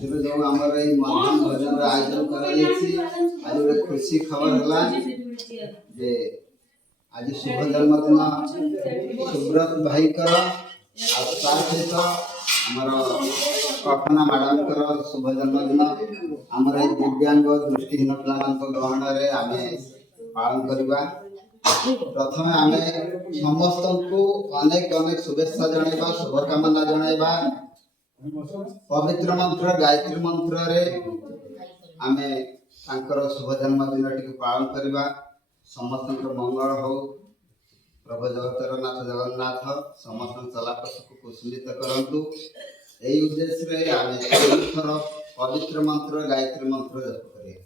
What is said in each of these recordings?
आज जो आमर ये मध्याह्न भोजन आयोजन आज गोटे खुशी खबर है जे आज शुभ जन्मदिन सुब्रत भाई सहित आमर कल्पना मैडम शुभ जन्मदिन आमर दिव्यांग दृष्टिहीन पिला ग्रहण में आम पालन करवा। प्रथम आम समस्त को अनेक अनेक शुभेच्छा जनइबा शुभकामना जनइबा पवित्र मंत्र गायत्री मंत्र रे आमे तांकर शुभ जन्मदिन टी पालन करवा। समस्त मंगल हो प्रभु जगतर नाथ जगन्नाथ समस्त चलापथ को कुशलित करंतु एई उद्देश्य रे आमे थर पवित्र मंत्र गायत्री मंत्र जप करिए।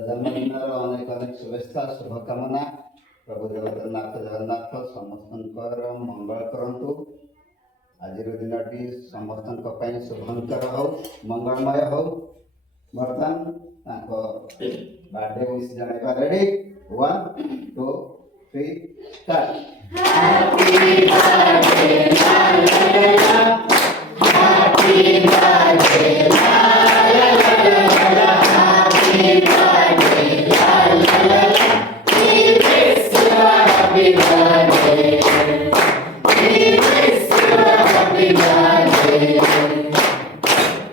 जन्मदिन अनेक अनेक शुभेच्छा शुभकामना प्रभु जगन्नाथ जगन्नाथ समस्त मंगल करंतु। आज दिन समस्त शुभंकर हो मंगलमय हो। बर्तमान बर्थडे विश जनइबा ready 1 2 3 start. Happy birthday la la la happy birthday la la la happy birthday la la la we wish you a happy birthday we wish you a happy birthday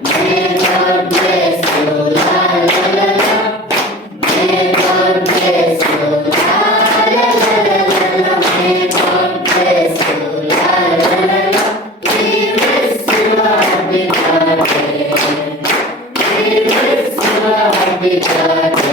may God bless you la la la la may God bless you la la la la may God bless you la la la la we wish you a happy birthday we wish you a happy birthday